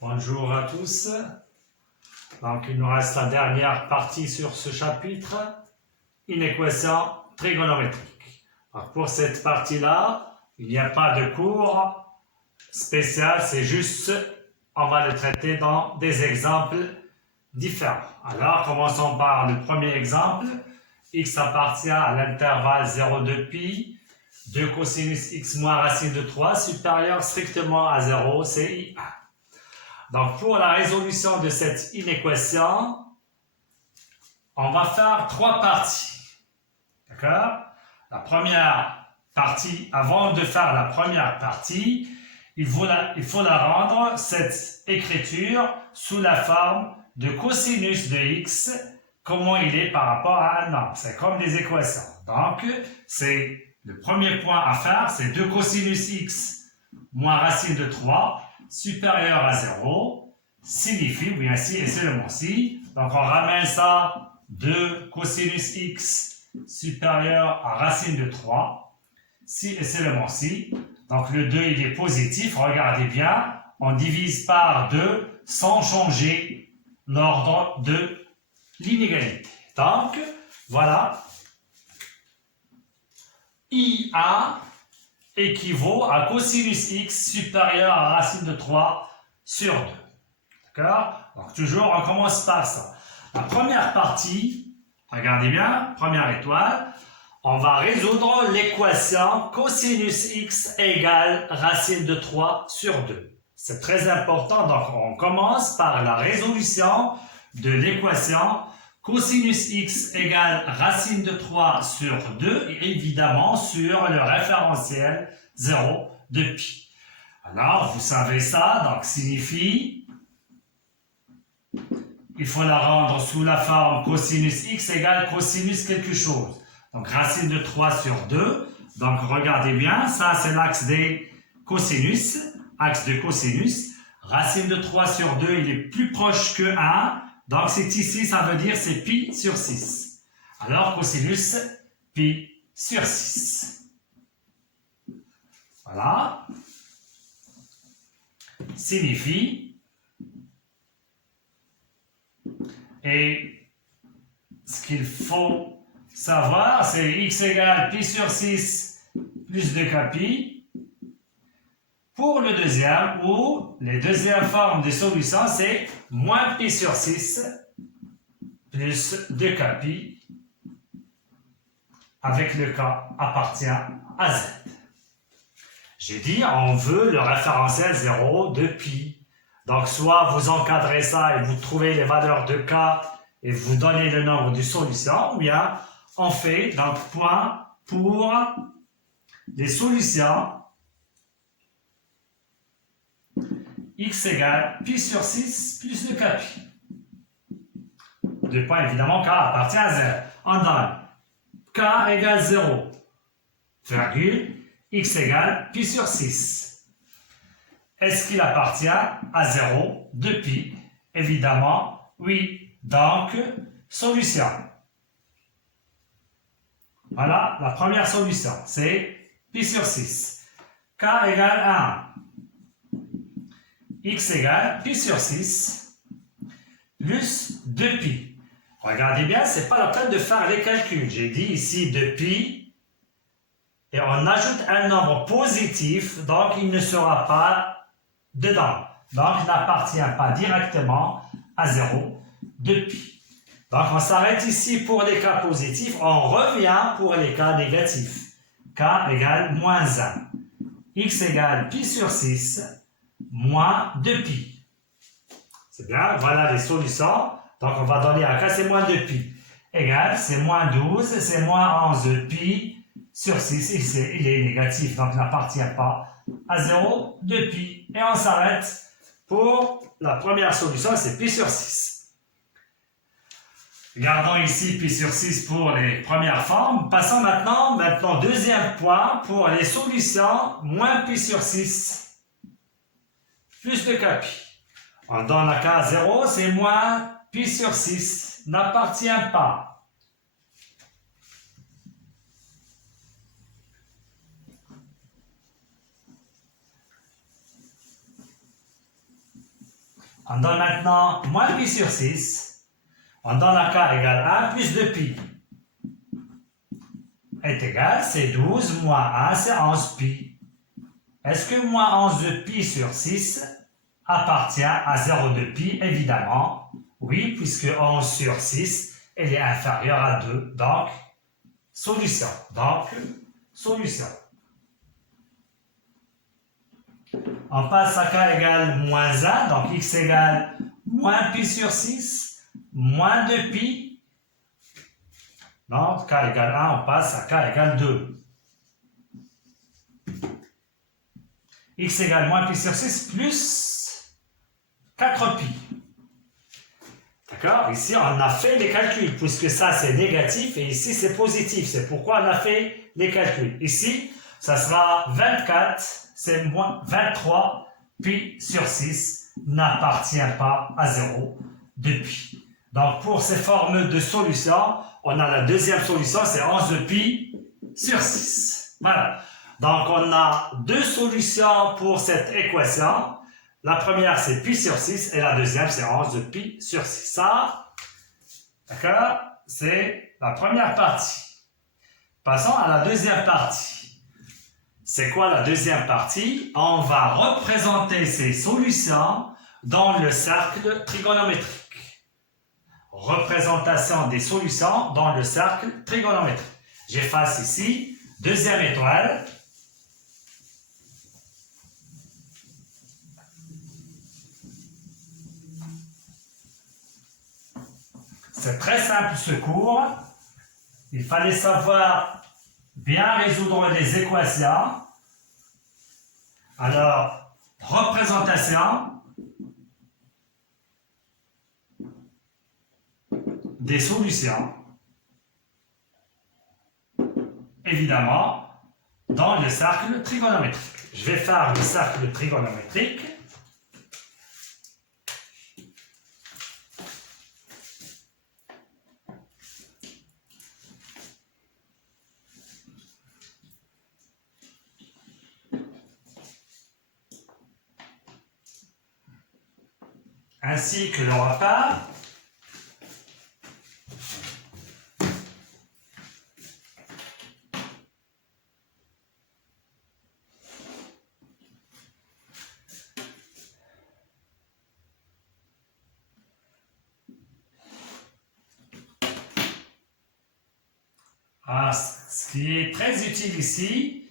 Bonjour à tous. Donc, il nous reste la dernière partie sur ce chapitre, une équation trigonométrique. Donc, pour cette partie-là, il n'y a pas de cours spécial, c'est juste, on va le traiter dans des exemples différents. Alors, commençons par le premier exemple. X appartient à l'intervalle 0,2 pi, 2 cosinus x moins racine de 3 supérieur strictement à 0, c'est I1. Donc, pour la résolution de cette inéquation, on va faire trois parties. D'accord? La première partie, avant de faire la première partie, il faut la rendre, cette écriture, sous la forme de cosinus de x, comment il est par rapport à un nombre. C'est comme des équations. Donc, c'est le premier point à faire, c'est 2 cosinus x moins racine de 3 supérieur à 0 signifie, oui, ainsi, et c'est le mot si. Donc, on ramène ça, 2 cosinus x supérieur à racine de 3. Si, et c'est le mot si. Donc, le 2, il est positif. Regardez bien, on divise par 2 sans changer l'ordre de l'inégalité. Donc, voilà. IA équivaut à cosinus x supérieur à racine de 3 sur 2. D'accord? Donc, toujours, on commence par ça. La première partie, regardez bien, première étoile, on va résoudre l'équation cosinus x égale racine de 3 sur 2. C'est très important, donc on commence par la résolution de l'équation cosinus x égale racine de 3 sur 2, et évidemment sur le référentiel 0 de pi. Alors, vous savez ça, donc signifie, il faut la rendre sous la forme cosinus x égale cosinus quelque chose. Donc, racine de 3 sur 2. Donc, regardez bien, ça c'est l'axe des cosinus, axe de cosinus. Racine de 3 sur 2, il est plus proche que 1. Donc, c'est ici, ça veut dire c'est pi sur 6. Alors, cosinus, pi sur 6. Voilà. Signifie. Et ce qu'il faut savoir, c'est x égale pi sur 6 plus 2k pi. Pour le deuxième, ou les deuxièmes formes de solution, c'est moins pi sur 6 plus 2k pi, avec le k appartient à z. J'ai dit, on veut le référentiel 0 de pi. Donc, soit vous encadrez ça et vous trouvez les valeurs de k et vous donnez le nombre de solutions, ou bien on fait donc point pour les solutions x égale pi sur 6 plus 2k pi. Deux points, évidemment, k appartient à 0. On donne k égale 0, virgule, x égale pi sur 6. Est-ce qu'il appartient à 0 de pi? Évidemment, oui. Donc, solution. Voilà, la première solution, c'est pi sur 6. K égale 1. X égale pi sur 6 plus 2 pi. Regardez bien, ce n'est pas la peine de faire les calculs. J'ai dit ici 2 pi et on ajoute un nombre positif, donc il ne sera pas dedans. Donc, il n'appartient pas directement à 0 de pi. Donc, on s'arrête ici pour les cas positifs. On revient pour les cas négatifs. K égale moins 1. X égale pi sur 6 moins 2 pi. C'est bien, voilà les solutions. Donc, on va donner à K, c'est moins 2 pi. Égal, c'est moins 12, c'est moins 11 pi sur 6. Il est négatif, donc il n'appartient pas à 0 de pi. Et on s'arrête pour la première solution, c'est pi sur 6. Gardons ici pi sur 6 pour les premières formes. Passons maintenant, deuxième point, pour les solutions moins pi sur 6 plus de k pi. On donne à k 0, c'est moins pi sur 6, n'appartient pas. On donne maintenant moins pi sur 6. On donne à k égale 1 plus 2pi est égal, c'est 12 moins 1, c'est 11 pi. Est-ce que moins 11 de pi sur 6 appartient à 0,2 pi? Évidemment, oui, puisque 11 sur 6, elle est inférieure à 2. Donc, solution. On passe à k égale moins 1, donc x égale moins pi sur 6, moins 2 pi. Donc, k égale 1, on passe à k égale 2. X égale moins pi sur 6 plus 4pi. D'accord? Ici, on a fait les calculs, puisque ça, c'est négatif, et ici, c'est positif. C'est pourquoi on a fait les calculs. Ici, ça sera 24, c'est moins 23, pi sur 6 n'appartient pas à 0 de pi. Donc, pour ces formes de solutions, on a la deuxième solution, c'est 11 de pi sur 6. Voilà. Donc, on a deux solutions pour cette équation. La première, c'est pi sur 6 et la deuxième, c'est 11 de pi sur 6. Ça, d'accord, c'est la première partie. Passons à la deuxième partie. C'est quoi la deuxième partie? On va représenter ces solutions dans le cercle trigonométrique. Représentation des solutions dans le cercle trigonométrique. J'efface ici, deuxième étoile. C'est très simple ce cours. Il fallait savoir bien résoudre les équations. Alors, représentation des solutions. Évidemment, dans le cercle trigonométrique. Je vais faire le cercle trigonométrique. Ainsi que le repère. Ce qui est très utile ici,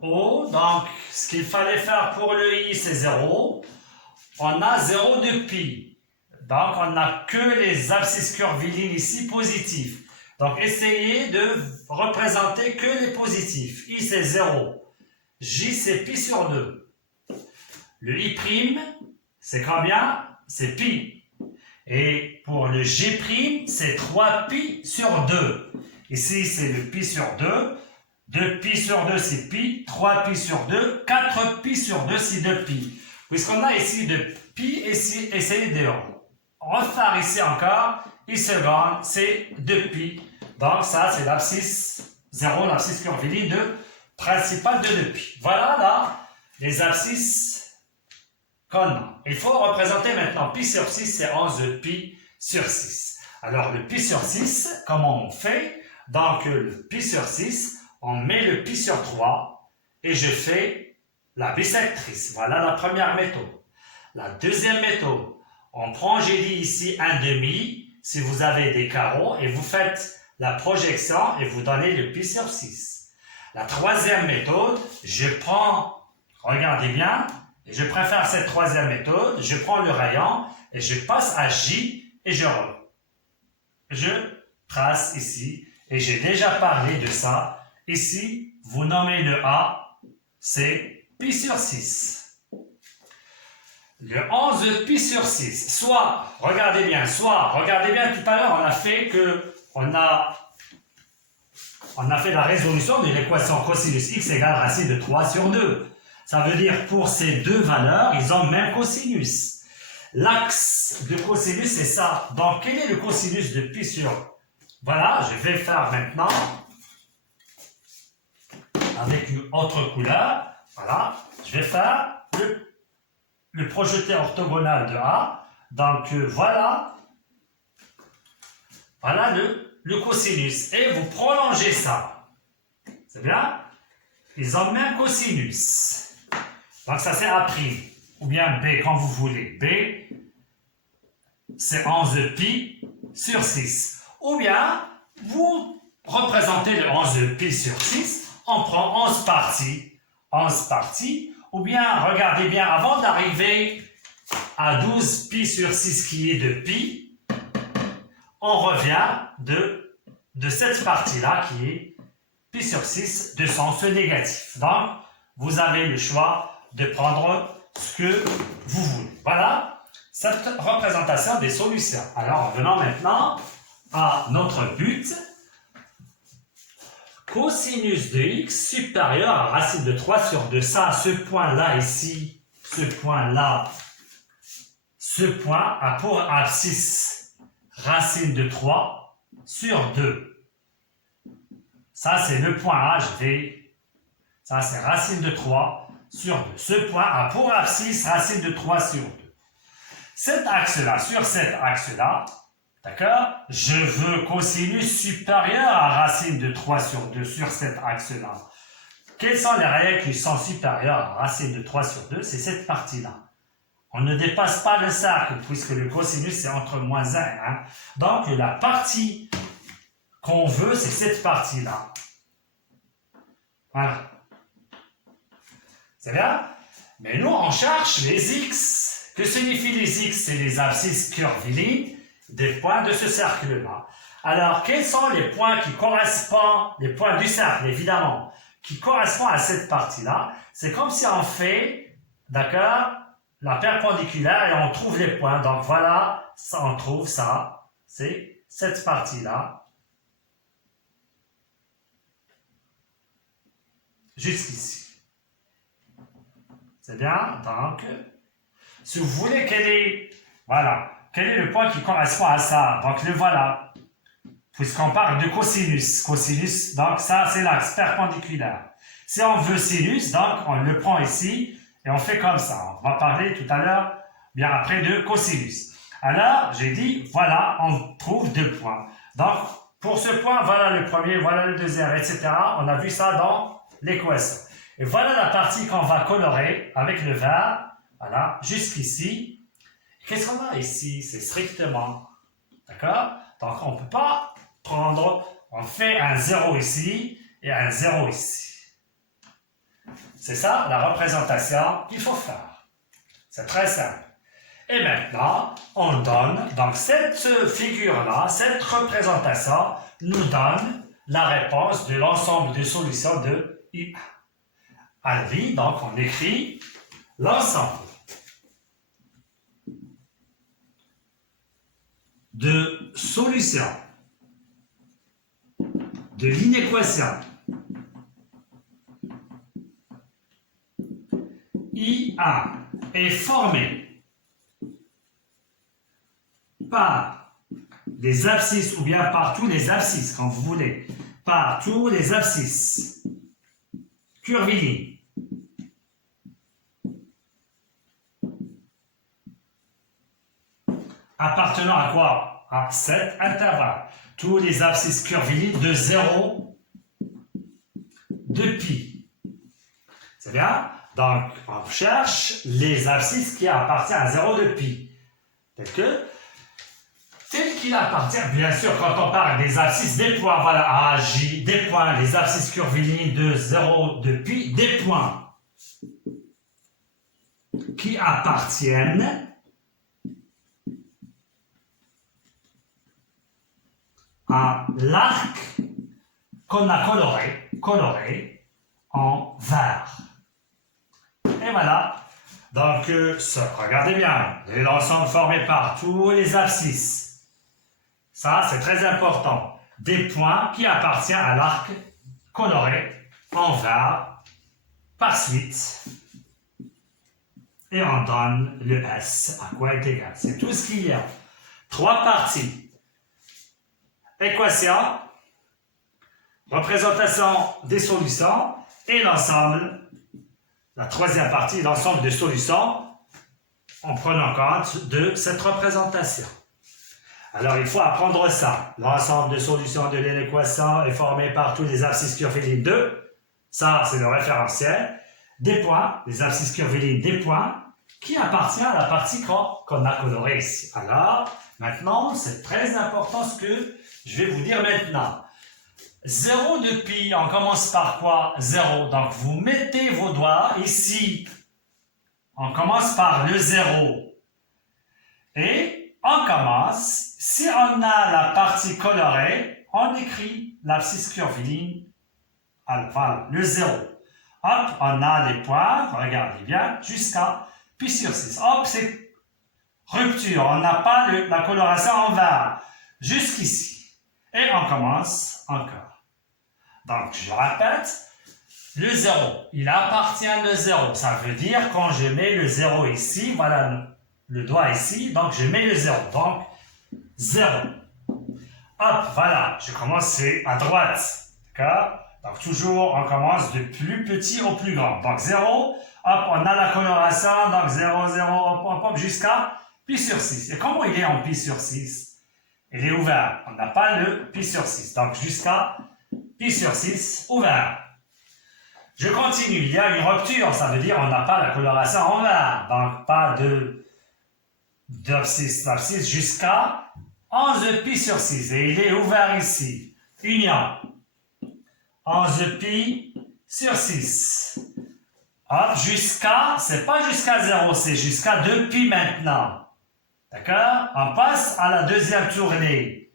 O, donc ce qu'il fallait faire pour le I, c'est 0. On a 0 de pi. Donc, on n'a que les abscisses curviligne ici positifs. Donc, essayez de représenter que les positifs. I, c'est 0. J, c'est pi sur 2. Le I', c'est combien? C'est pi. Et pour le J', c'est 3pi sur 2. Ici, c'est le pi sur 2. 2pi sur 2, c'est pi. 3pi sur 2. 4pi sur 2, c'est 2pi. Puisqu'on a ici de pi, ici, essayez de refaire ici encore. I seconde, c'est 2pi. Donc, ça, c'est l'abscisse 0, l'abscisse curviligne de principale de 2pi. Voilà là, les abscisses qu'on a. Il faut représenter maintenant pi sur 6, c'est 11 de pi sur 6. Alors, le pi sur 6, comment on fait? Donc, le pi sur 6, on met le pi sur 3 et je fais la bissectrice. Voilà la première méthode. La deuxième méthode, on prend, j'ai dit ici, un demi, si vous avez des carreaux, et vous faites la projection et vous donnez le pi sur 6. La troisième méthode, je prends, regardez bien, et je préfère cette troisième méthode, je prends le rayon et je passe à J et je trace ici, et j'ai déjà parlé de ça. Ici, vous nommez le A, c'est pi sur 6. Le 11 de pi sur 6. Soit, regardez bien tout à l'heure, on a fait la résolution de l'équation cosinus x égale racine de 3 sur 2. Ça veut dire pour ces deux valeurs, ils ont le même cosinus. L'axe de cosinus, c'est ça. Donc, quel est le cosinus de pi sur... Voilà, je vais faire maintenant avec une autre couleur. Voilà, je vais faire le le projeté orthogonal de A. Donc voilà le cosinus. Et vous prolongez ça. C'est bien? Ils ont mis un cosinus. Donc ça c'est A', ou bien B, quand vous voulez. B, c'est 11 pi sur 6. Ou bien, vous représentez le 11 pi sur 6, on prend 11 parties. 11 parties, ou bien, regardez bien, avant d'arriver à 12 pi sur 6 qui est de pi, on revient de cette partie-là qui est pi sur 6 de sens négatif. Donc, vous avez le choix de prendre ce que vous voulez. Voilà cette représentation des solutions. Alors, venons maintenant à notre but. Cosinus de x supérieur à racine de 3 sur 2. Ça, ce point-là ici, ce point-là, ce point a pour abscisse racine de 3 sur 2. Ça, c'est le point H, V. Ça, c'est racine de 3 sur 2. Ce point a pour abscisse racine de 3 sur 2. Cet axe-là, sur cet axe-là, d'accord, je veux cosinus supérieur à racine de 3 sur 2 sur cet axe-là. Quelles sont les règles qui sont supérieures à racine de 3 sur 2? C'est cette partie-là. On ne dépasse pas le cercle, puisque le cosinus, c'est entre moins 1 et 1. Donc, la partie qu'on veut, c'est cette partie-là. Voilà. C'est bien? Mais nous, on cherche les x. Que signifient les x? C'est les abscisses curvilignes des points de ce cercle-là. Alors, quels sont les points qui correspondent, les points du cercle, évidemment, qui correspondent à cette partie-là? C'est comme si on fait, d'accord, la perpendiculaire et on trouve les points. Donc, voilà, ça, on trouve ça, c'est cette partie-là, jusqu'ici. C'est bien? Donc, si vous voulez, quel est le point qui correspond à ça? Donc, le voilà. Puisqu'on parle de cosinus. Cosinus, donc ça, c'est l'axe perpendiculaire. Si on veut sinus, donc on le prend ici et on fait comme ça. On va parler tout à l'heure, bien après, de cosinus. Alors, j'ai dit, voilà, on trouve deux points. Donc, pour ce point, voilà le premier, voilà le deuxième, etc. On a vu ça dans l'équation. Et voilà la partie qu'on va colorer avec le vert. Voilà, jusqu'ici. Qu'est-ce qu'on a ici? C'est strictement. D'accord? Donc, on ne peut pas prendre, on fait un 0 ici et un 0 ici. C'est ça la représentation qu'il faut faire. C'est très simple. Et maintenant, on donne, donc cette figure-là, cette représentation nous donne la réponse de l'ensemble des solutions de I. Allez, donc on écrit l'ensemble de solutions de l'inéquation IA est formé par les abscisses, ou bien par tous les abscisses, quand vous voulez, par tous les abscisses curvilignes appartenant à quoi? À cet intervalle. Tous les abscisses curvilignes de 0, de pi. C'est bien? Donc, on cherche les abscisses qui appartiennent à 0 de pi. Tel qu'il appartient, bien sûr, quand on parle des abscisses, des points, voilà, A, J, des points, les abscisses curvilignes de 0 de pi, des points qui appartiennent à l'arc qu'on a coloré en vert. Et voilà. Donc, regardez bien, l'ensemble formé par tous les abscisses. Ça, c'est très important. Des points qui appartiennent à l'arc coloré en vert par suite. Et on donne le S à quoi est égal. C'est tout ce qu'il y a. 3 parties. Équation, représentation des solutions et l'ensemble, la troisième partie, l'ensemble des solutions en prenant compte de cette représentation. Alors, il faut apprendre ça. L'ensemble de solutions de l'équation est formé par tous les abscisses curvilignes 2. Ça, c'est le référentiel. Des points, les abscisses curvilignes des points, qui appartient à la partie qu'on a colorée ici. Alors, maintenant, c'est très important ce que je vais vous dire maintenant. 0 de pi, on commence par quoi? 0. Donc, vous mettez vos doigts ici. On commence par le 0. Et on commence, si on a la partie colorée, on écrit l'abscisse curviligne. Voilà, le 0. Hop, on a les points, regardez bien, jusqu'à pi sur 6. Hop, c'est rupture, on n'a pas la coloration en vert. Jusqu'ici. Et on commence encore. Donc, je répète, le 0, il appartient au 0. Ça veut dire quand je mets le 0 ici, voilà le doigt ici, donc je mets le 0. Donc, 0. Hop, voilà, je commence à droite. D'accord? Donc, toujours, on commence de plus petit au plus grand. Donc, 0, hop, on a la coloration, donc 0, 0, hop, hop, hop, jusqu'à pi sur 6. Et comment il est en pi sur 6? Il est ouvert. On n'a pas le pi sur 6. Donc, jusqu'à pi sur 6, ouvert. Je continue. Il y a une rupture. Ça veut dire qu'on n'a pas la coloration en vert. Donc, pas d'abscisse jusqu'à 11 pi sur 6. Et il est ouvert ici. Union. 11 pi sur 6. Hop, jusqu'à, c'est pas jusqu'à 0, c'est jusqu'à 2 pi maintenant. D'accord? On passe à la deuxième tournée.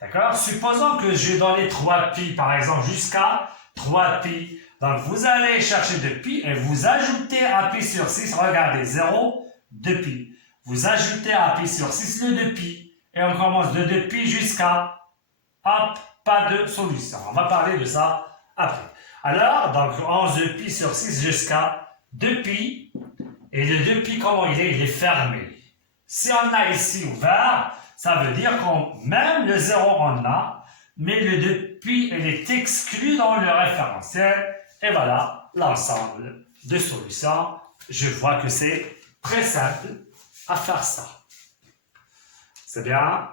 D'accord? Supposons que j'ai donné 3 pi, par exemple, jusqu'à 3 pi. Donc, vous allez chercher 2 pi et vous ajoutez à pi sur 6. Regardez, 0, 2 pi. Vous ajoutez à pi sur 6 le 2 pi. Et on commence de 2 pi jusqu'à, hop, pas de solution. On va parler de ça après. Alors, donc, 11 pi sur 6 jusqu'à 2 pi. Et le 2 pi, comment il est? Il est fermé. Si on a ici ouvert, ça veut dire qu'on même le 0 on a, mais le 2 pi il est exclu dans le référentiel. Et voilà l'ensemble de solutions. Je vois que c'est très simple à faire ça. C'est bien.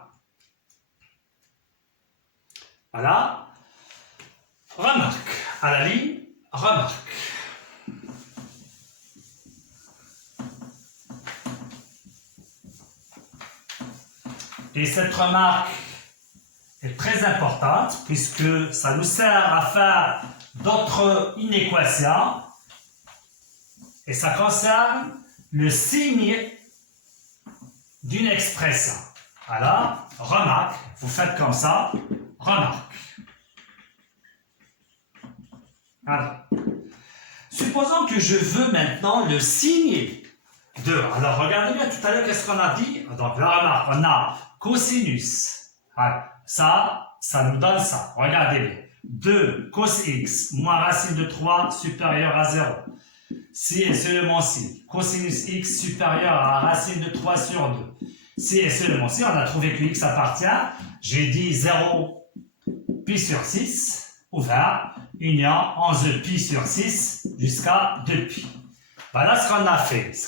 Voilà. Remarque. À la ligne, remarque. Et cette remarque est très importante puisque ça nous sert à faire d'autres inéquations et ça concerne le signe d'une expression. Alors, remarque, vous faites comme ça, remarque. Alors, supposons que je veux maintenant le signe de. Alors, regardez bien tout à l'heure, qu'est-ce qu'on a dit? Donc, la remarque, on a cosinus. Alors, ça nous donne ça. Regardez bien. 2 cos x moins racine de 3 supérieur à 0. Si et seulement si. Cosinus x supérieur à la racine de 3 sur 2. Si et seulement si, on a trouvé que x appartient. J'ai dit 0 pi sur 6, ouvert, union 11 pi sur 6 jusqu'à 2 pi. Voilà ce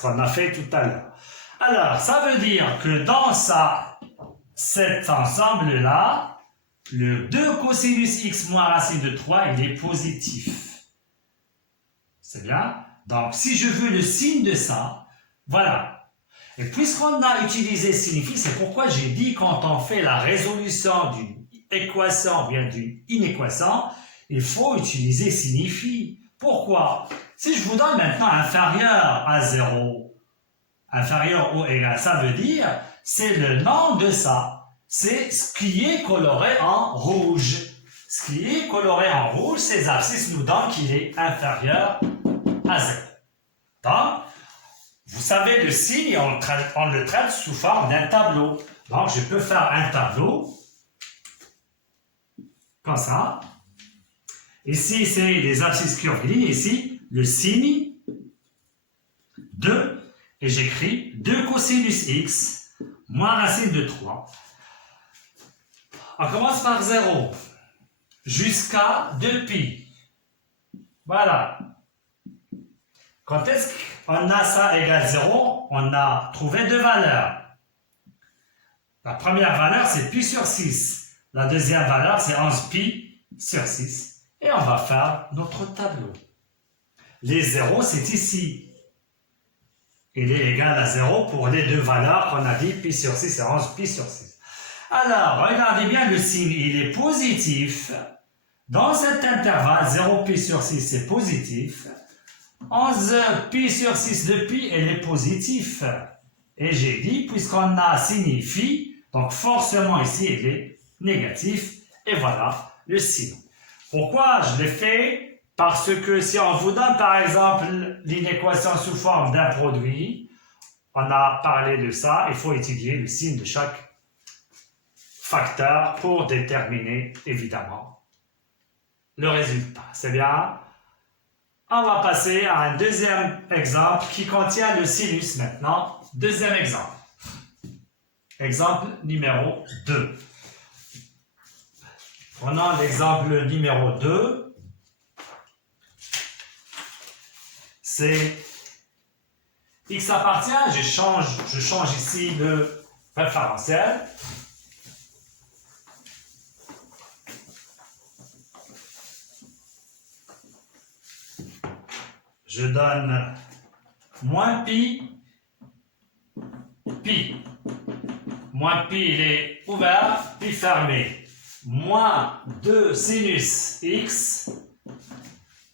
qu'on a fait tout à l'heure. Alors, ça veut dire que dans cet ensemble-là, le 2 cosinus x moins racine de 3, il est positif. C'est bien? Donc, si je veux le signe de ça, voilà. Et puisqu'on a utilisé signifie, c'est pourquoi j'ai dit quand on fait la résolution d'une équation ou bien d'une inéquation, il faut utiliser signifie. Pourquoi? Si je vous donne maintenant inférieur à 0, inférieur ou égal, ça veut dire c'est le nom de ça. C'est ce qui est coloré en rouge. Ce qui est coloré en rouge, ces abscisses nous donnent qu'il est inférieur à 0. Donc, vous savez le signe, on le traite sous forme d'un tableau. Donc, je peux faire un tableau comme ça. Ici, c'est les abscisses curvilignes. Ici, le signe 2. Et j'écris 2 cosinus x moins racine de 3. On commence par 0 jusqu'à 2 pi. Voilà. Quand est-ce on a ça égale 0, on a trouvé deux valeurs. La première valeur, c'est pi sur 6. La deuxième valeur, c'est 11 pi sur 6. Et on va faire notre tableau. Les 0, c'est ici. Il est égal à 0 pour les deux valeurs qu'on a dit, pi sur 6 et 11 pi sur 6. Alors, regardez bien le signe, il est positif. Dans cet intervalle, 0 pi sur 6, c'est positif. 11 pi sur 6 de pi, elle est positif. Et j'ai dit, puisqu'on a signifie, donc forcément ici, il est négatif. Et voilà le signe. Pourquoi je l'ai fait? Parce que si on vous donne par exemple l'inéquation sous forme d'un produit, on a parlé de ça, il faut étudier le signe de chaque facteur pour déterminer évidemment le résultat. C'est bien? On va passer à un deuxième exemple qui contient le sinus maintenant. Deuxième exemple. Exemple numéro 2. Prenons l'exemple numéro 2. C'est x appartient, je change ici le référentiel. Je donne moins pi, pi. Moins pi, il est ouvert, pi fermé. Moins 2 sinus x,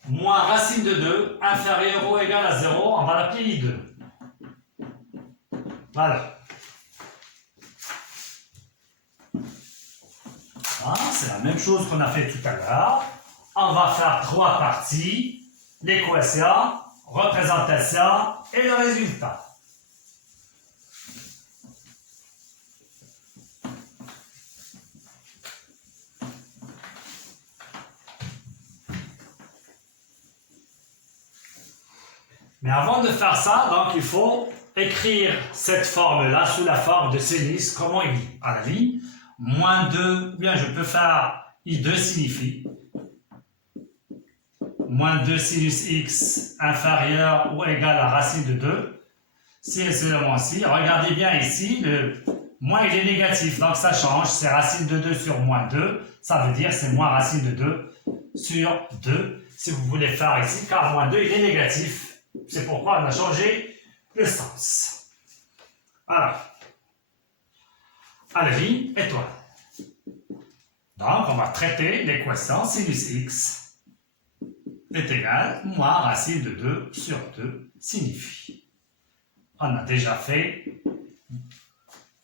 moins racine de 2, inférieur ou égal à 0, on va l'appeler I2. Voilà. C'est la même chose qu'on a fait tout à l'heure. On va faire 3 parties. L'équation, représentation et le résultat. Mais avant de faire ça, donc il faut écrire cette forme-là sous la forme de sinus. Comment il est? À la ligne, moins 2, bien je peux faire I2 signifie moins 2 sinus x inférieur ou égal à racine de 2. Si et seulement si. Regardez bien ici, le moins il est négatif, donc ça change. C'est racine de 2 sur moins 2. Ça veut dire c'est moins racine de 2 sur 2. Si vous voulez faire ici, car moins 2 il est négatif. C'est pourquoi on a changé le sens. Voilà. Allez, étoile. Donc on va traiter l'équation sinus x est égal moins racine de 2 sur 2 signifie. On a déjà fait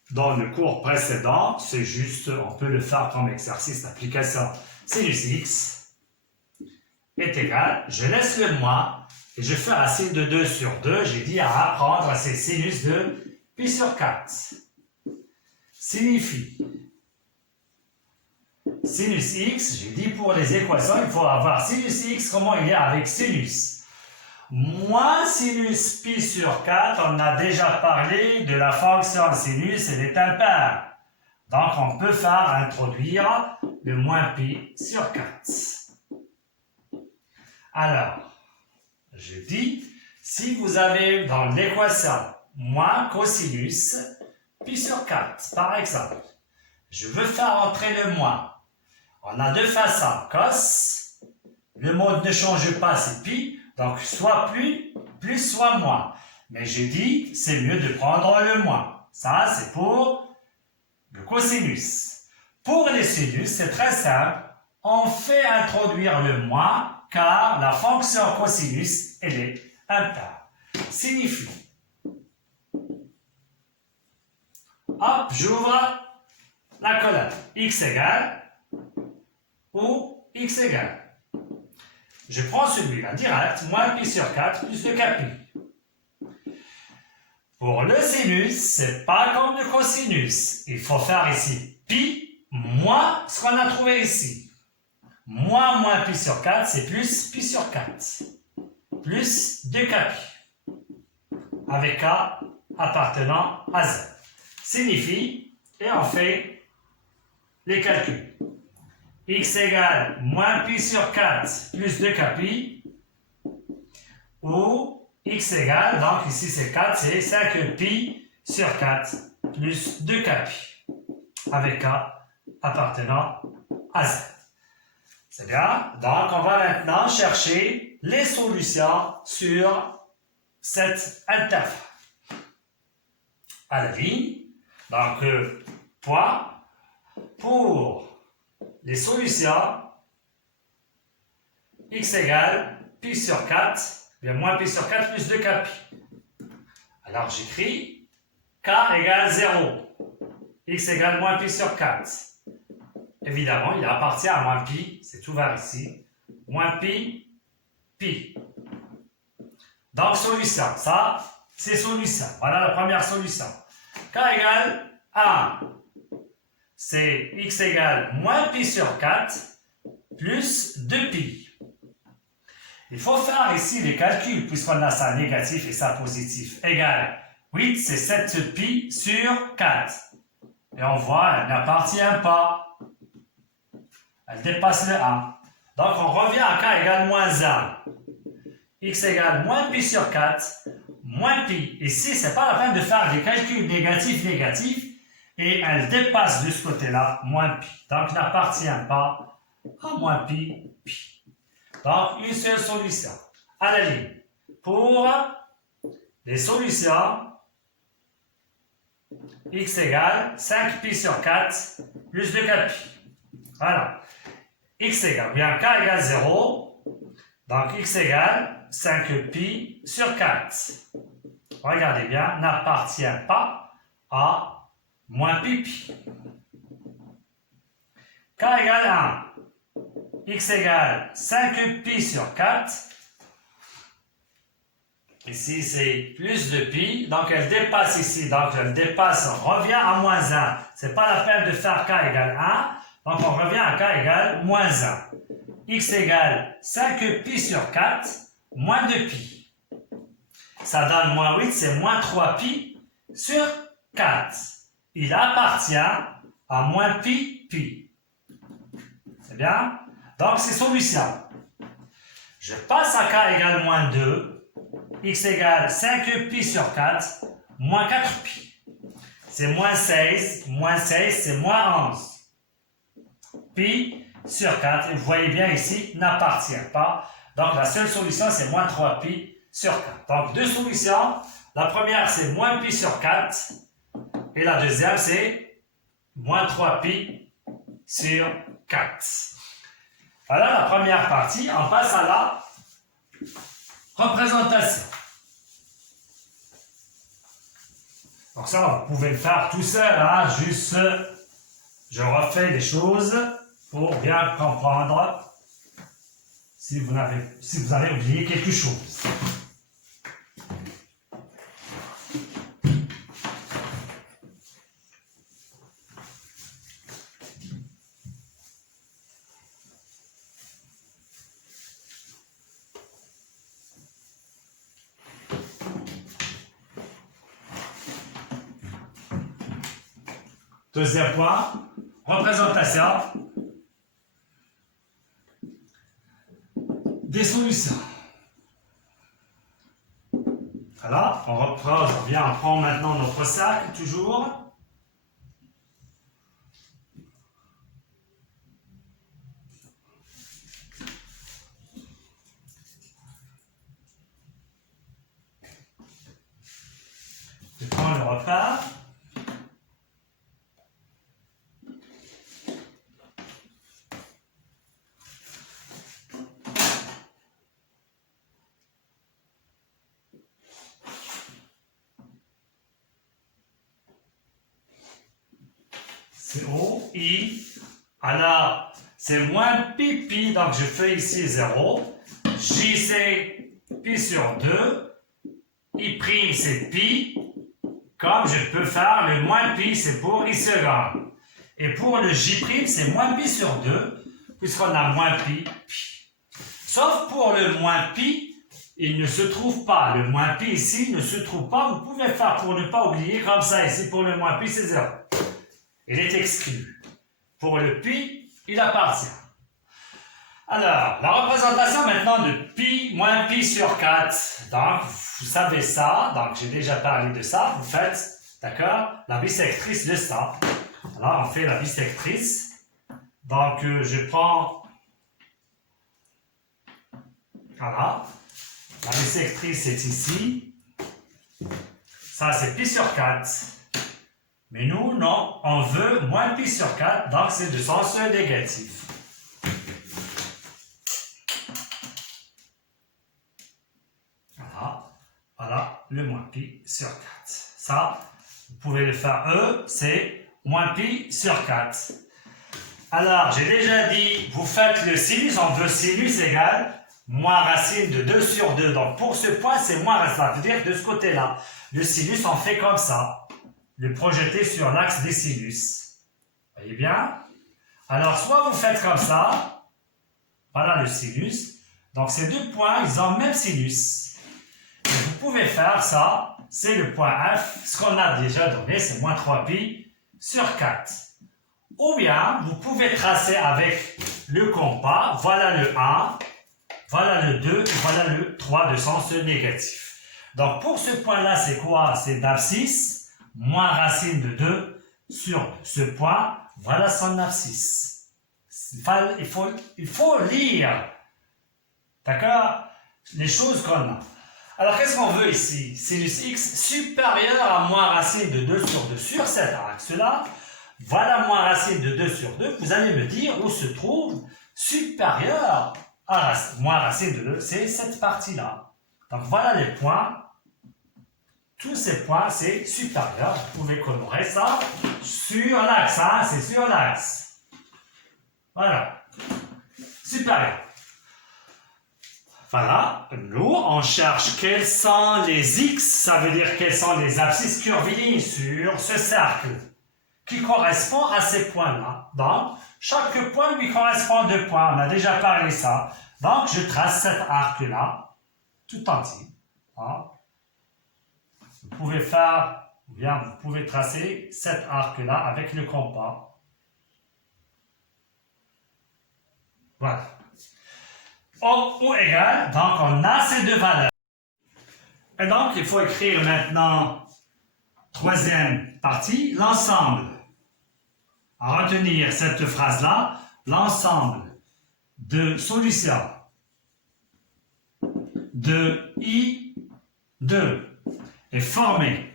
dans le cours précédent, c'est juste, on peut le faire comme exercice d'application. Sinus x est égal, je laisse le moins et je fais racine de 2 sur 2. J'ai dit à apprendre, c'est sinus de pi sur 4. Signifie. Sinus x, j'ai dit pour les équations, il faut avoir sinus x, comment il est avec sinus. Moins sinus pi sur 4, on a déjà parlé de la fonction sinus, elle est impaire. Donc on peut faire introduire le moins pi sur 4. Alors, je dis, si vous avez dans l'équation moins cosinus pi sur 4, par exemple, je veux faire entrer le moins. On a deux façons, cos, le mode ne change pas, c'est pi, donc soit plus, soit moins. Mais je dis, c'est mieux de prendre le moins. Ça, c'est pour le cosinus. Pour les sinus, c'est très simple. On fait introduire le moins, car la fonction cosinus, elle est impaire. Signifie. Hop, j'ouvre la colonne. X égale ou x égale. Je prends celui-là direct, moins pi sur 4 plus le capi. Pour le sinus, c'est pas comme le cosinus. Il faut faire ici pi moins ce qu'on a trouvé ici. Moins pi sur 4, c'est plus pi sur 4. Plus 2 capi. Avec k appartenant à z. Signifie, et on fait les calculs. X égale moins pi sur 4 plus 2 capi ou x égale, donc ici c'est 4, c'est 5 pi sur 4 plus 2k pi, avec k appartenant à z. C'est bien. Donc, on va maintenant chercher les solutions sur cette interface. À la ligne, donc, point, pour les solutions, x égale pi sur 4, bien moins pi sur 4 plus 2k pi. Alors, j'écris k égale 0, x égale moins pi sur 4. Évidemment, il appartient à moins pi, c'est ouvert ici, moins pi, pi. Donc, solution, ça, c'est solution. Voilà la première solution. K égale 1, c'est x égale moins pi sur 4 plus 2 pi. Il faut faire ici les calculs, puisqu'on a ça négatif et ça positif. Égal 8, c'est 7 pi sur 4. Et on voit, elle n'appartient pas. Elle dépasse le 1. Donc, on revient à k égale moins 1. X égale moins pi sur 4, moins pi. Ici, ce n'est pas la peine de faire des calculs négatifs. Et elle dépasse de ce côté-là, moins pi. Donc, n'appartient pas à moins pi, pi. Donc, une seule solution. À la ligne. Pour les solutions, x égale 5 pi sur 4 plus 2k pi. Voilà. X égale, bien k égale 0, donc x égale 5 pi sur 4. Regardez bien, n'appartient pas à moins pi pi. K égale 1, x égale 5 pi sur 4. Ici, c'est plus de pi, donc elle dépasse ici, donc elle dépasse, on revient à moins 1. Ce n'est pas la peine de faire k égale 1. Donc, on revient à k égale moins 1. X égale 5 pi sur 4, moins 2 pi. Ça donne moins 8, c'est moins 3 pi sur 4. Il appartient à moins pi, pi. C'est bien? Donc, c'est solution. Je passe à k égale moins 2. X égale 5 pi sur 4, moins 4 pi. C'est moins 16. Moins 16, c'est moins 11. Pi sur 4, et vous voyez bien ici, n'appartient pas. Donc, la seule solution, c'est moins 3 pi sur 4. Donc, deux solutions. La première, c'est moins pi sur 4. Et la deuxième, c'est moins 3 pi sur 4. Voilà la première partie. On passe à la représentation. Donc ça, vous pouvez le faire tout seul, hein, juste... Je refais les choses pour bien comprendre si vous avez oublié quelque chose. Deuxième point, représentation des solutions. Voilà, on reprend, on prend maintenant notre sac, toujours. Je prends le repas. C'est O, I. Alors, c'est moins pi, pi, donc je fais ici 0. J, c'est pi sur 2. I', c'est pi. Comme je peux faire le moins pi, c'est pour I seconde. Et pour le J', c'est moins pi sur 2, puisqu'on a moins pi, pi. Sauf pour le moins pi, il ne se trouve pas. Le moins pi ici ne se trouve pas. Vous pouvez faire pour ne pas oublier, comme ça ici, pour le moins pi, c'est 0. Il est exclu. Pour le pi, il appartient. Alors, la représentation maintenant de pi moins pi sur 4. Donc, vous savez ça. Donc, j'ai déjà parlé de ça. Vous faites, d'accord, la bisectrice de ça. Alors, on fait la bisectrice. Donc, je prends... Voilà. La bisectrice est ici. Ça, c'est pi sur 4. Mais nous, non, on veut moins pi sur 4. Donc, c'est de sens négatif. Voilà, le moins pi sur 4. Ça, vous pouvez le faire E, c'est moins pi sur 4. Alors, j'ai déjà dit, vous faites le sinus, on veut sinus égale moins racine de 2 sur 2. Donc, pour ce point, c'est moins racine. Ça veut dire de ce côté-là. Le sinus, on fait comme ça. Le projeter sur l'axe des sinus. Voyez bien? Alors, soit vous faites comme ça. Voilà le sinus. Donc, ces deux points, ils ont le même sinus. Vous pouvez faire ça, c'est le point F, ce qu'on a déjà donné, c'est moins 3pi sur 4. Ou bien, vous pouvez tracer avec le compas, voilà le 1, voilà le 2, et voilà le 3 de sens négatif. Donc, pour ce point-là, c'est quoi? C'est d'abscisse, moins racine de 2 sur ce point, voilà son abscisse. Il faut lire, d'accord, les choses qu'on a. Alors, qu'est-ce qu'on veut ici? Sinus x supérieur à moins racine de 2 sur 2 sur cet axe-là. Voilà moins racine de 2 sur 2. Vous allez me dire où se trouve supérieur à moins racine de 2. C'est cette partie-là. Donc, voilà les points. Tous ces points, c'est supérieur. Vous pouvez colorer ça sur l'axe. Hein? C'est sur l'axe. Voilà. Supérieur. Voilà, nous, on cherche quels sont les x, ça veut dire quelles sont les abscisses curvilignes sur ce cercle qui correspond à ces points-là. Donc, chaque point lui correspond 2 points, on a déjà parlé ça. Donc, je trace cet arc-là, tout entier. Hein. Vous pouvez faire, bien, vous pouvez tracer cet arc-là avec le compas. Voilà. Ou égal, donc on a ces deux valeurs. Et donc, il faut écrire maintenant, troisième partie, l'ensemble. À retenir cette phrase-là, l'ensemble de solutions de I2 est formé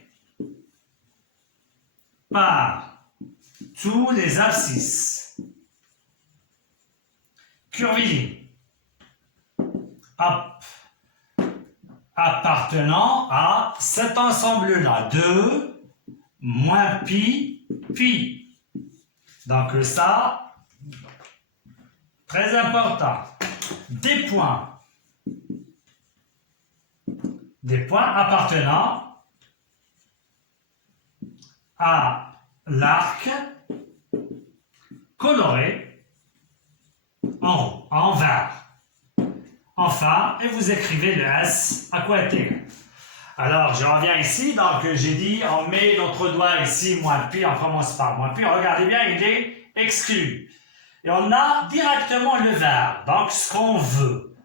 par tous les abscisses curvilignes appartenant à cet ensemble-là, 2 moins pi, pi. Donc ça, très important, des points appartenant à l'arc coloré en vert. Enfin, et vous écrivez le S à quoi est égal. Alors, je reviens ici, donc j'ai dit, on met notre doigt ici, moins pi, on commence par moins pi, regardez bien, il est exclu. Et on a directement le vert, donc ce qu'on veut.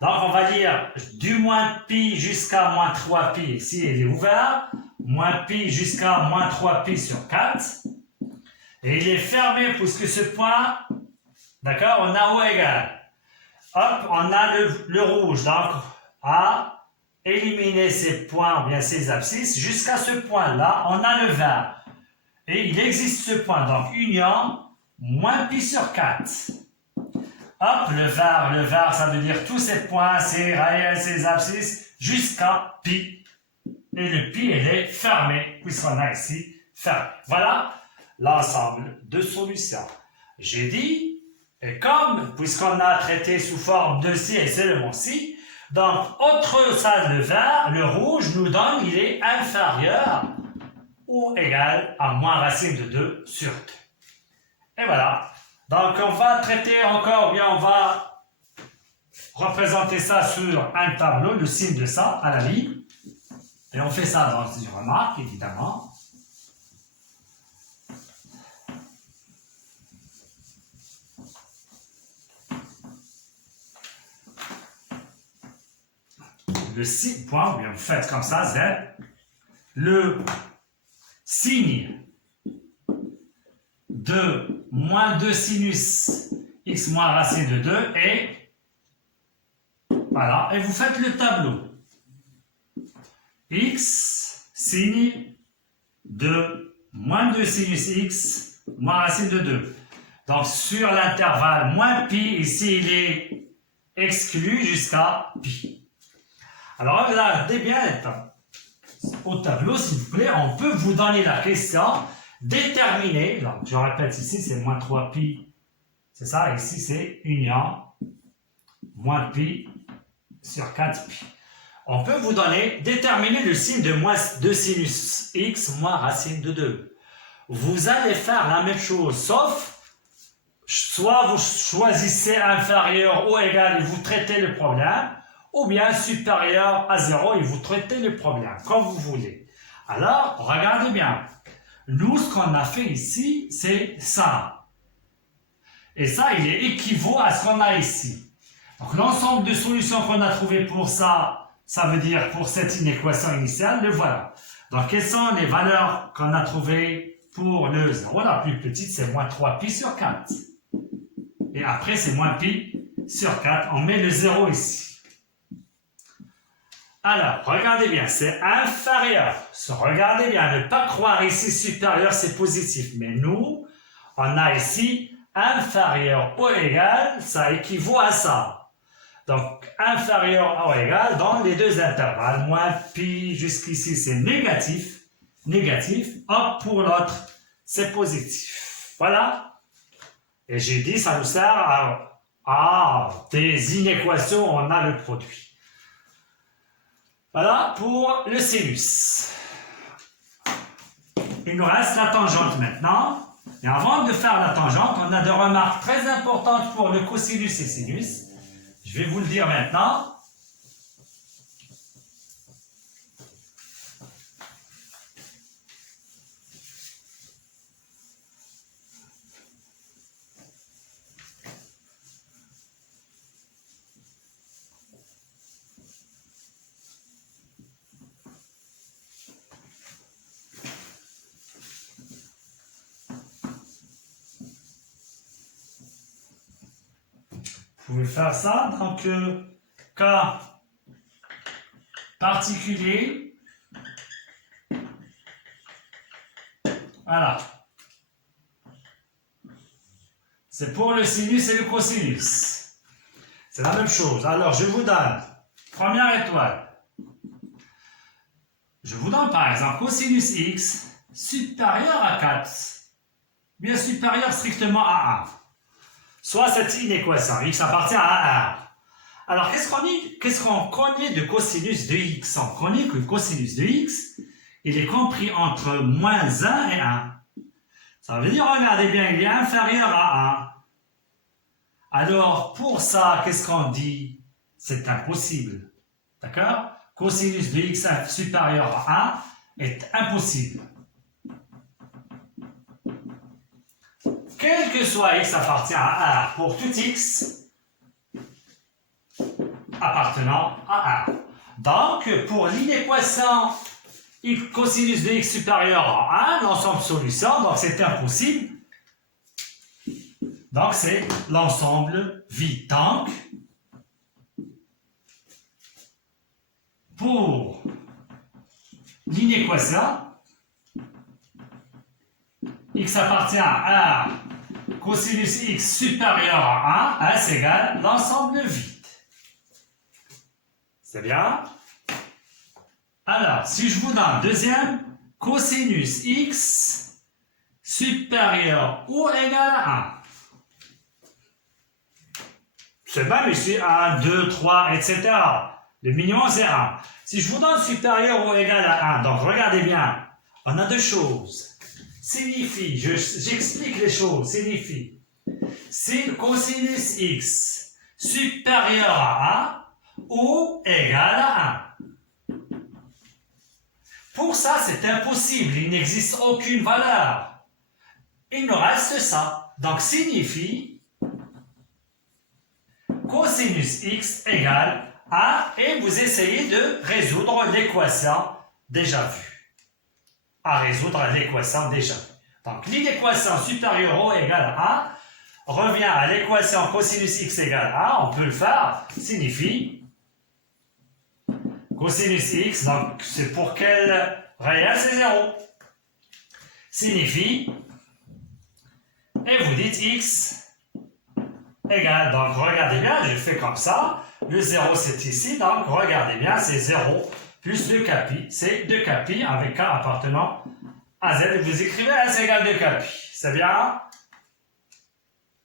Donc, on va dire du moins pi jusqu'à moins 3 pi, ici il est ouvert, moins pi jusqu'à moins 3 pi sur 4. Et il est fermé puisque ce point, d'accord, on a O égal. Hop, on a le rouge, donc à éliminer ces points, ou bien ces abscisses, jusqu'à ce point-là, on a le vert. Et il existe ce point, donc union, moins pi sur 4. Hop, le vert, ça veut dire tous ces points, ces rayons, ces abscisses, jusqu'à pi. Et le pi, il est fermé, puisqu'on a ici fermé. Voilà l'ensemble de solutions. J'ai dit, et comme, puisqu'on a traité sous forme de si et seulement si, donc, autre ça, le vert, le rouge nous donne, il est inférieur ou égal à moins racine de 2 sur 2. Et voilà. Donc, on va traiter encore, bien, on va représenter ça sur un tableau, le signe de ça, à la ligne. Et on fait ça dans une remarque, évidemment. le signe, point, bien vous faites comme ça, Z, le signe de moins 2 sinus x moins racine de 2 et voilà, et vous faites le tableau. X signe de moins 2 sinus x moins racine de 2. Donc sur l'intervalle moins pi, ici il est exclu jusqu'à pi. Alors regardez bien au tableau s'il vous plaît, on peut vous donner la question déterminer, donc je répète ici c'est moins 3 pi, c'est ça, ici c'est union moins pi sur 4 pi. On peut vous donner, déterminer le signe de moins 2 sinus x moins racine de 2. Vous allez faire la même chose, sauf, soit vous choisissez inférieur ou égal et vous traitez le problème, ou bien supérieur à 0 et vous traitez le problème, comme vous voulez. Alors, regardez bien. Nous, ce qu'on a fait ici, c'est ça. Et ça, il est équivaut à ce qu'on a ici. Donc, l'ensemble de solutions qu'on a trouvées pour ça, ça veut dire pour cette inéquation initiale, le voilà. Donc, quelles sont les valeurs qu'on a trouvées pour le 0? La plus petite, c'est moins 3 pi sur 4. Et après, c'est moins pi sur 4. On met le 0 ici. Alors, regardez bien, c'est inférieur. Regardez bien, ne pas croire ici supérieur, c'est positif. Mais nous, on a ici inférieur ou égal, ça équivaut à ça. Donc, inférieur ou égal dans les deux intervalles. Moins pi jusqu'ici, c'est négatif. Négatif. Hop, pour l'autre, c'est positif. Voilà. Et j'ai dit, ça nous sert à des inéquations où on a le produit. Voilà pour le sinus. Il nous reste la tangente maintenant. Et avant de faire la tangente, on a des remarques très importantes pour le cosinus et sinus. Je vais vous le dire maintenant. Vous pouvez faire ça, donc cas particulier, voilà, c'est pour le sinus et le cosinus, c'est la même chose. Alors je vous donne, première étoile, je vous donne par exemple cosinus x supérieur à 4, bien supérieur strictement à 1. Soit cette inéquation, x appartient à 1. Alors, qu'est-ce qu'on connaît de cosinus de x? On connaît que le cosinus de x, il est compris entre moins 1 et 1. Ça veut dire, regardez bien, il est inférieur à 1. Alors, pour ça, qu'est-ce qu'on dit? C'est impossible. D'accord? Cosinus de x supérieur à 1 est impossible. Quel que soit x appartient à 1 pour tout x appartenant à 1. Donc, pour l'inéquation cosinus de x supérieur à 1, l'ensemble solution, donc c'est impossible. Donc, c'est l'ensemble vide. Donc, pour l'inéquation, x appartient à 1, cosinus x supérieur à 1, c'est égal l'ensemble vide. C'est bien? Alors, si je vous donne deuxième, cosinus x supérieur ou égal à 1. C'est bien ici, 1, 2, 3, etc. Le minimum, c'est 1. Si je vous donne supérieur ou égal à 1, donc regardez bien, on a deux choses. Signifie, j'explique les choses, signifie, si cosinus x supérieur à 1 ou égal à 1. Pour ça, c'est impossible, il n'existe aucune valeur. Il nous reste ça. Donc, signifie cosinus x égale 1 et vous essayez de résoudre l'équation déjà vue. À résoudre l'équation déjà vue. Donc, l'inéquation supérieure au égale à 1 revient à l'équation cosinus x égale 1. On peut le faire. Signifie cosinus x, donc c'est pour quel réel? C'est 0. Signifie, et vous dites x égale, donc regardez bien, je fais comme ça. Le 0 c'est ici, donc regardez bien, c'est 0 plus 2kπ. C'est 2kπ avec k appartenant à z. Vous écrivez s égale 2kπ. C'est bien?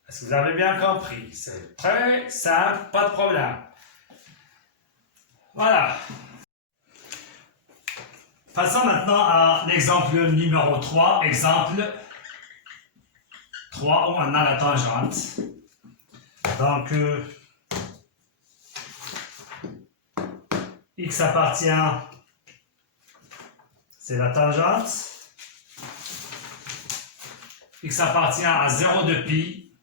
Est-ce que vous avez bien compris? C'est très simple, pas de problème. Voilà. Passons maintenant à l'exemple numéro 3. Exemple 3 où on a la tangente. Donc, x appartient, c'est la tangente. X appartient à 0 de pi.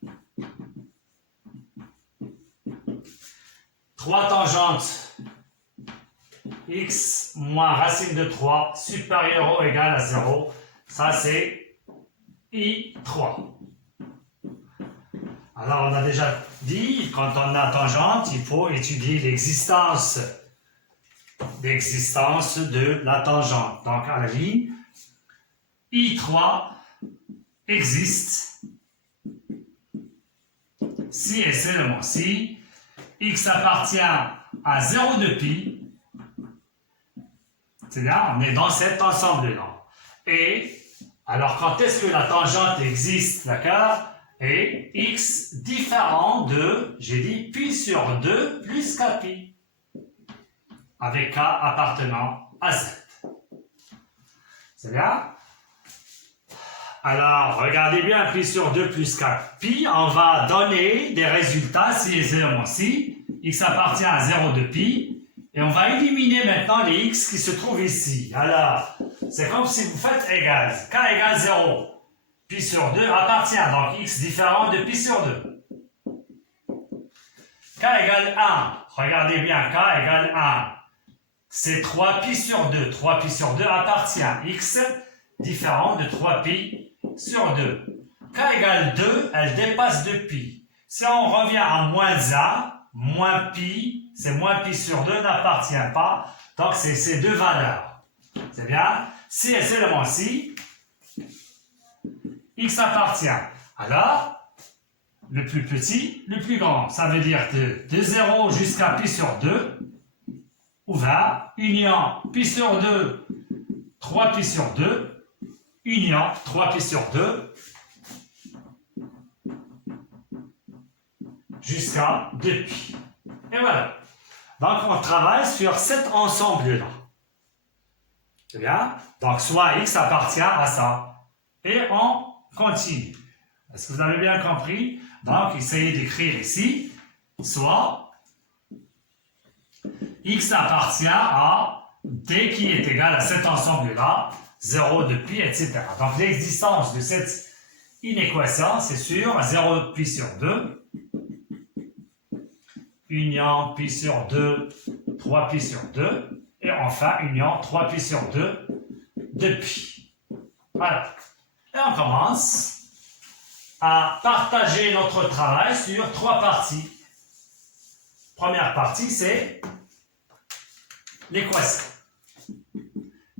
3 tangentes x moins racine de 3 supérieur ou égal à 0. Ça, c'est I3. Alors, on a déjà dit, quand on a tangente, il faut étudier l'existence de la tangente. Donc, à la ligne, I3 existe si et seulement si x appartient à 0 de pi. C'est là, on est dans cet ensemble-là. Et, alors, quand est-ce que la tangente existe, d'accord? Et x différent de, j'ai dit, pi sur 2 plus kπ. Avec k appartenant à z. C'est bien? Alors, regardez bien, pi sur 2 plus kπ, on va donner des résultats si et seulement si x appartient à 0 de pi. Et on va éliminer maintenant les x qui se trouvent ici. Alors, c'est comme si vous faites égal. K égale 0. Pi sur 2 appartient. Donc, x différent de pi sur 2. K égale 1. Regardez bien, k égale 1. C'est 3 pi sur 2. 3 pi sur 2 appartient. X différent de 3 pi sur 2. K égale 2, elle dépasse 2 pi. Si on revient à moins 1, moins pi, c'est moins pi sur 2 n'appartient pas. Donc, c'est ces deux valeurs. C'est bien? Si et seulement si, x appartient. Alors, le plus petit, le plus grand. Ça veut dire de 0 jusqu'à pi sur 2, ouvert, union pi sur 2, 3 pi sur 2, union 3 pi sur 2, jusqu'à 2 pi. Et voilà. Donc, on travaille sur cet ensemble-là. C'est bien? Donc, soit x appartient à ça. Et on continue. Est-ce que vous avez bien compris? Donc, essayez d'écrire ici. Soit x appartient à d qui est égal à cet ensemble-là, 0 de pi, etc. Donc, l'existence de cette inéquation, c'est sûr, 0 pi sur 2. Union pi sur 2, 3 pi sur 2, et enfin union 3 pi sur 2 de pi. Voilà. Et on commence à partager notre travail sur 3 parties. Première partie, c'est l'équation.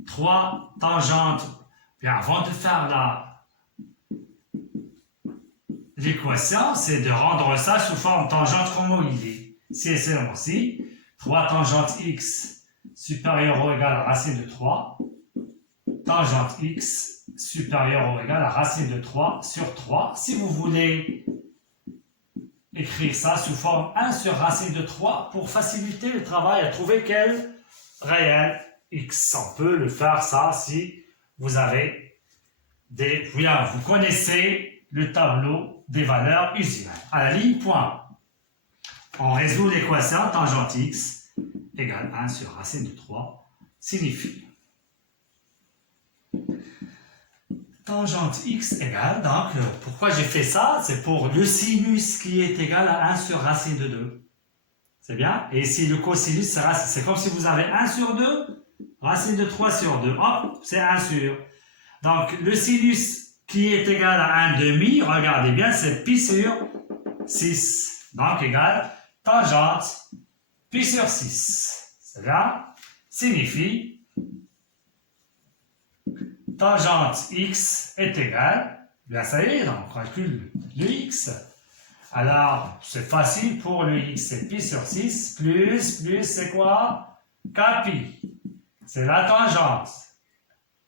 3 tangentes. Bien, avant de faire l'équation, c'est de rendre ça sous forme tangente chromoïdée. Si et seulement si, 3 tangentes x supérieure ou égale à racine de 3, tangente x supérieure ou égale à racine de 3 sur 3. Si vous voulez écrire ça sous forme 1 sur racine de 3 pour faciliter le travail à trouver quel réel x. On peut le faire ça si vous avez bien, vous connaissez le tableau des valeurs usuelles. À la ligne point, on résout l'équation tangente x égale 1 sur racine de 3 signifie tangente x égale, donc pourquoi j'ai fait ça? C'est pour le sinus qui est égal à 1 sur racine de 2. C'est bien. Et ici, le cosinus, c'est comme si vous avez 1 sur 2, racine de 3 sur 2. Hop, c'est 1 sur. Donc, le sinus qui est égal à 1,5, regardez bien, c'est pi sur 6. Donc, égal tangente pi sur 6. Cela signifie tangente x est égale, bien ça y est, donc on calcule le x. Alors, c'est facile pour le x, c'est pi sur 6, plus c'est quoi? Kpi. C'est la tangente.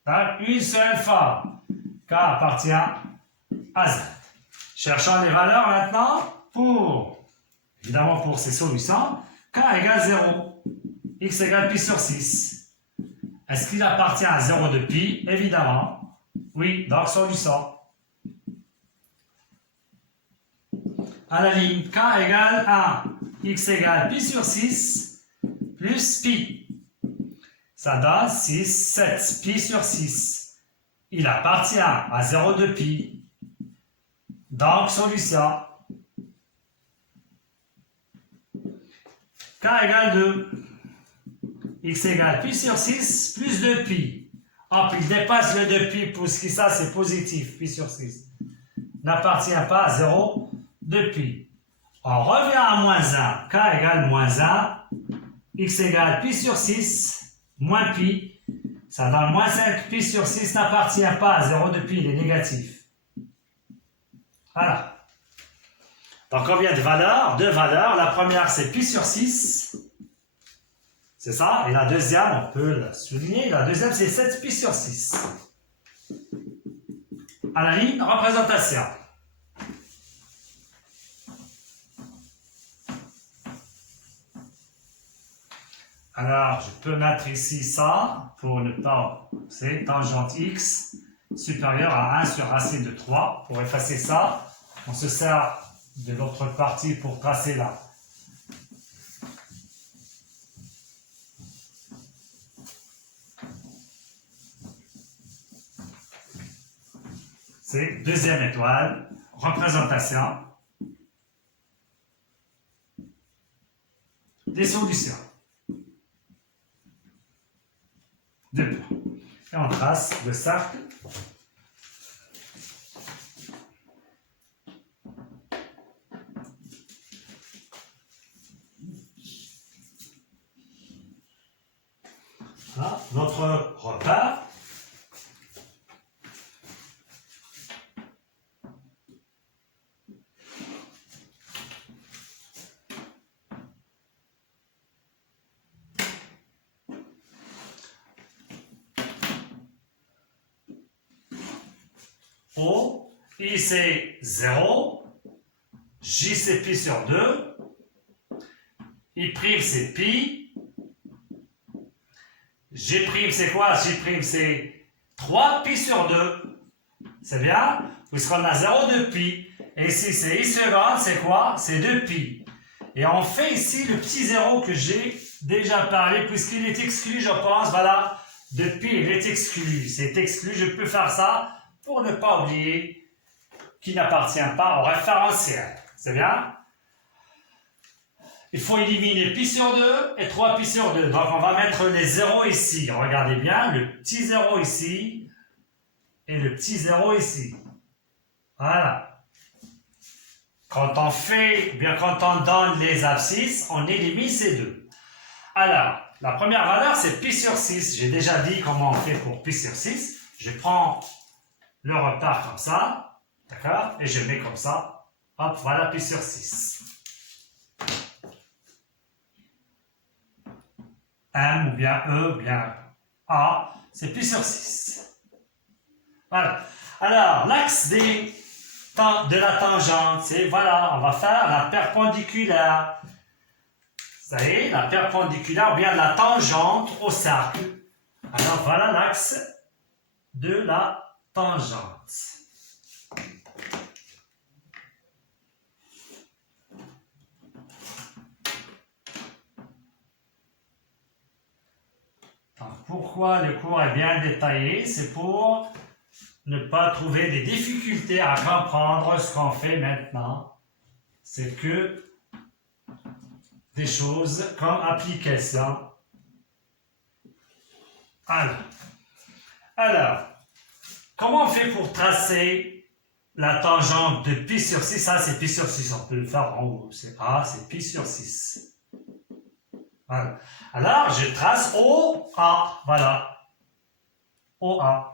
Donc, une seule fois. K appartient à Z. Cherchons les valeurs maintenant évidemment pour ces solutions. K égale 0. X égale pi sur 6. Est-ce qu'il appartient à 0 de pi? Évidemment. Oui, donc solution. À la ligne, K égale 1. X égale pi sur 6 plus pi. Ça donne 6, 7. Pi sur 6. Il appartient à 0 de pi. Donc, solution. K égale 2. X égale pi sur 6 plus 2 pi. Hop, il dépasse le 2 pi, puisque ça c'est positif, pi sur 6. N'appartient pas à 0 de pi. On revient à moins 1. K égale moins 1. X égale pi sur 6 moins pi. Ça donne moins 5 pi sur 6 n'appartient pas à 0 de pi, il est négatif. Voilà. Donc combien de valeurs? Deux valeurs. La première c'est pi sur 6. C'est ça. Et la deuxième, on peut la souligner. La deuxième c'est 7 pi sur 6. À la ligne, représentation. Alors, je peux mettre ici ça pour ne pas... C'est tangente x supérieure à 1 sur racine de 3. Pour effacer ça, on se sert de l'autre partie pour tracer là. C'est deuxième étoile, représentation des solutions. Et on trace le cercle. Voilà, notre repère. O, I c'est 0, J c'est pi sur 2, I' c'est pi, G' c'est quoi? J' c'est 3 pi sur 2, c'est bien? Puisqu'on a 0 de pi, et ici c'est I seconde, c'est quoi? C'est 2 pi. Et on fait ici le petit 0 que j'ai déjà parlé, puisqu'il est exclu, je pense, voilà, de pi, il est exclu, c'est exclu, je peux faire ça, pour ne pas oublier qu'il n'appartient pas au référentiel. C'est bien? Il faut éliminer pi sur 2 et 3 pi sur 2. Donc on va mettre les zéros ici. Regardez bien, le petit 0 ici et le petit 0 ici. Voilà. Quand on donne les abscisses, on élimine ces deux. Alors, la première valeur c'est pi sur 6. J'ai déjà dit comment on fait pour pi sur 6. Je prends le repère comme ça, d'accord? Et je mets comme ça, hop, voilà pi sur 6. M ou bien E ou bien A, c'est pi sur 6. Voilà. Alors, l'axe de la tangente, c'est, voilà, on va faire la perpendiculaire. Ça y est, la perpendiculaire ou bien la tangente au cercle. Alors, voilà l'axe de la tangente. Donc, pourquoi le cours est bien détaillé? C'est pour ne pas trouver des difficultés à comprendre ce qu'on fait maintenant. C'est que des choses comme application. Alors, comment on fait pour tracer la tangente de pi sur 6? Ça, c'est pi sur 6. On peut le faire en haut. C'est A, c'est pi sur 6. Voilà. Alors, je trace OA. Voilà. OA.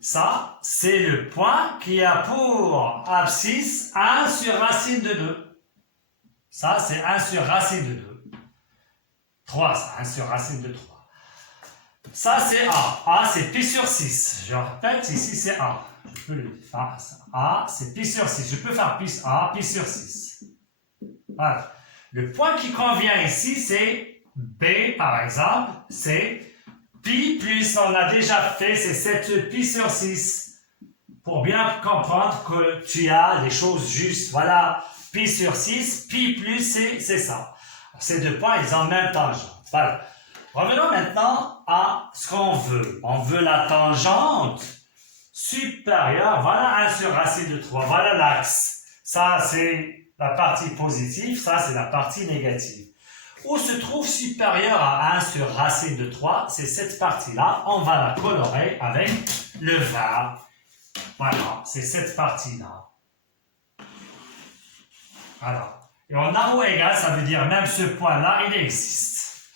Ça, c'est le point qui a pour abscisse 1 sur racine de 2. Ça, c'est 1 sur racine de 2. 3, c'est 1 sur racine de 3. Ça, c'est A. A, c'est pi sur 6. Je répète, ici, c'est A. Je peux le faire ça. A, c'est pi sur 6. Je peux faire A, pi sur 6. Voilà. Le point qui convient ici, c'est B, par exemple, c'est pi plus, on a déjà fait, c'est 7 pi sur 6. Pour bien comprendre que tu as les choses justes. Voilà, pi sur 6, pi plus, c'est ça. Ces deux points, ils ont le même tangente. Voilà. Revenons maintenant à ce qu'on veut. On veut la tangente supérieure. Voilà 1 sur racine de 3. Voilà l'axe. Ça, c'est la partie positive. Ça, c'est la partie négative. Où se trouve supérieur à 1 sur racine de 3? C'est cette partie-là. On va la colorer avec le vert. Voilà, c'est cette partie-là. Voilà. Et en A ou égal, ça veut dire même ce point-là, il existe.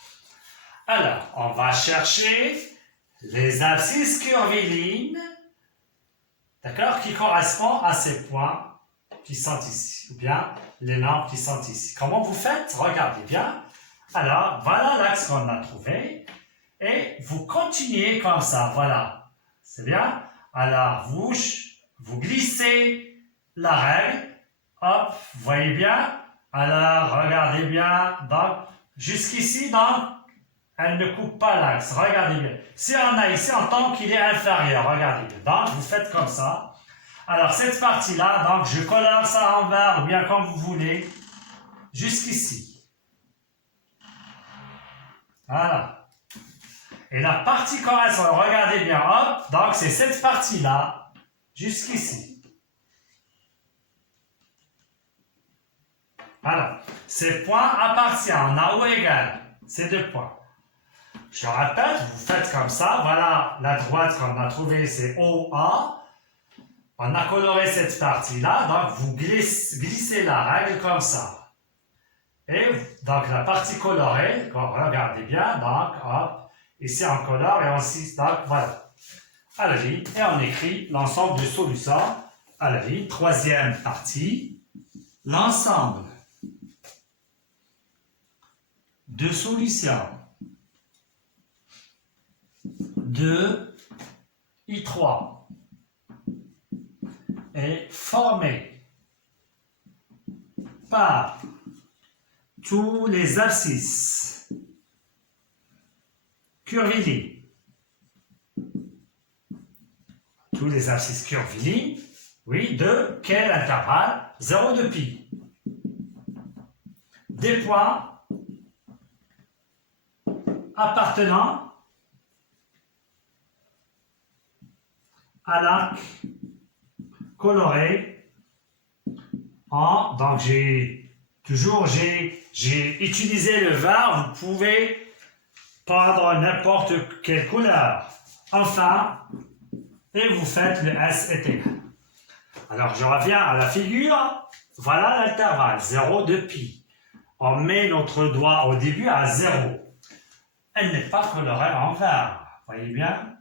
Alors, on va chercher les abscisses curviligne, d'accord, qui correspondent à ces points qui sont ici, ou bien les nombres qui sont ici. Comment vous faites? Regardez bien. Alors, voilà l'axe qu'on a trouvé, et vous continuez comme ça, voilà. C'est bien? Alors, vous glissez la règle, hop, vous voyez bien? Alors, regardez bien, donc, jusqu'ici, donc, elle ne coupe pas l'axe, regardez bien. Si on a ici, on tombe qu'il est inférieur, regardez bien. Donc, vous faites comme ça. Alors, cette partie-là, donc, je colore ça en vert, ou bien comme vous voulez, jusqu'ici. Voilà. Et la partie correspond, regardez bien, hop, donc, c'est cette partie-là, jusqu'ici. Voilà. Ces points appartiennent à ou égal. Ces deux points. Je répète, vous faites comme ça. Voilà, la droite qu'on a trouvée, c'est OA. On a coloré cette partie-là. Donc, vous glissez la règle comme ça. Et donc, la partie colorée, regardez bien. Donc, hop, ici on colore et on donc, voilà. À la ligne. Et on écrit l'ensemble de solutions à la ligne. Troisième partie. L'ensemble de solutions de I3 est formé par tous les abscisses curvilignes. Tous les abscisses curvilignes, oui, de quel intervalle? 0 de pi. Des points appartenant à l'arc coloré en, donc j'ai utilisé le vert, vous pouvez prendre n'importe quelle couleur. Enfin, et vous faites le S est égal. Alors je reviens à la figure, voilà l'intervalle, 0 de pi. On met notre doigt au début à 0. Elle n'est pas colorée en vert. Voyez bien?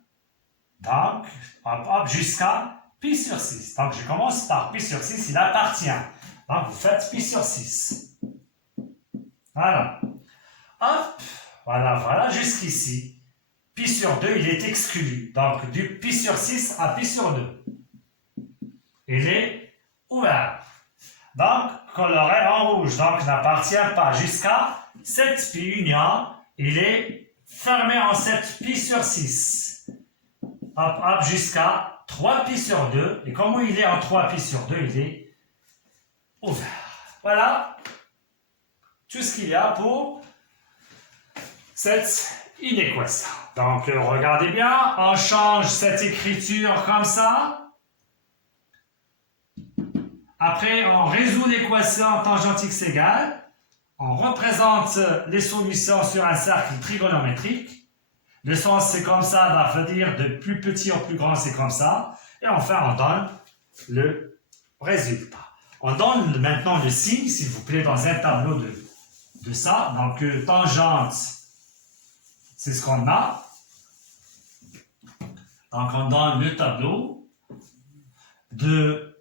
Donc, hop, hop, jusqu'à pi sur 6. Donc, je commence par pi sur 6, il appartient. Donc, vous faites pi sur 6. Voilà. Hop, voilà, voilà, jusqu'ici. Pi sur 2, il est exclu. Donc, du pi sur 6 à pi sur 2. Il est ouvert. Donc, coloré en rouge. Donc, n'appartient pas jusqu'à 7 pi union. Il est fermé en 7 pi sur 6. Hop, hop, jusqu'à 3 pi sur 2. Et comme il est en 3 pi sur 2, il est ouvert. Voilà tout ce qu'il y a pour cette inéquation. Donc, regardez bien, on change cette écriture comme ça. Après, on résout l'équation tangente x égale. On représente les solutions sur un cercle trigonométrique. Le sens, c'est comme ça, ça veut dire de plus petit au plus grand, c'est comme ça. Et enfin, on donne le résultat. On donne maintenant le signe, s'il vous plaît, dans un tableau de ça. Donc, tangente, c'est ce qu'on a. Donc, on donne le tableau de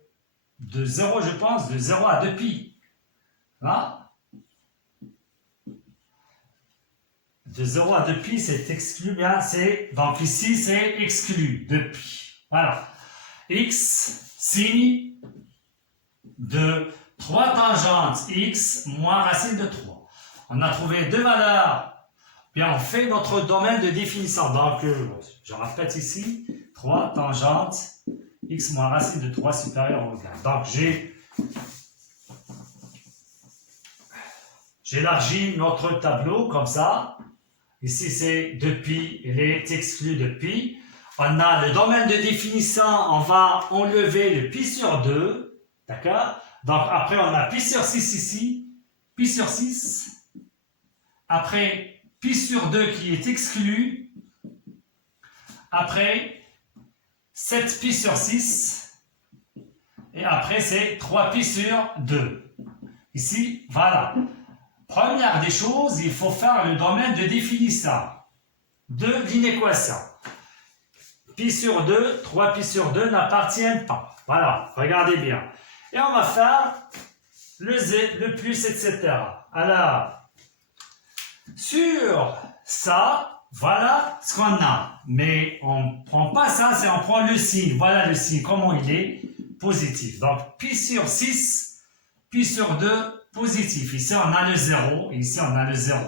0, je pense, de 0 à 2pi. Là. De 0 à 2pi, c'est exclu, bien, donc ici, c'est exclu, 2pi. Voilà. X, signe de 3 tangentes x moins racine de 3. On a trouvé deux valeurs. Bien, on fait notre domaine de définition. Donc, je répète ici, 3 tangentes x moins racine de 3 supérieure au égal. Donc, j'élargis notre tableau comme ça. Ici, c'est 2pi, il est exclu de pi. On a le domaine de définition, on va enlever le pi sur 2. D'accord? Donc, après, on a pi sur 6 ici, pi sur 6. Après, pi sur 2 qui est exclu. Après, 7 pi sur 6. Et après, c'est 3 pi sur 2. Ici, voilà. Première des choses, il faut faire le domaine de définition de l'inéquation. Pi sur 2, 3 pi sur 2 n'appartiennent pas. Voilà, regardez bien. Et on va faire le z, le plus, etc. Alors, sur ça, voilà ce qu'on a. Mais on ne prend pas ça, c'est on prend le signe. Voilà le signe, comment il est positif. Donc, pi sur 6, pi sur 2, positif. Ici, on a le 0. Et ici, on a le 0.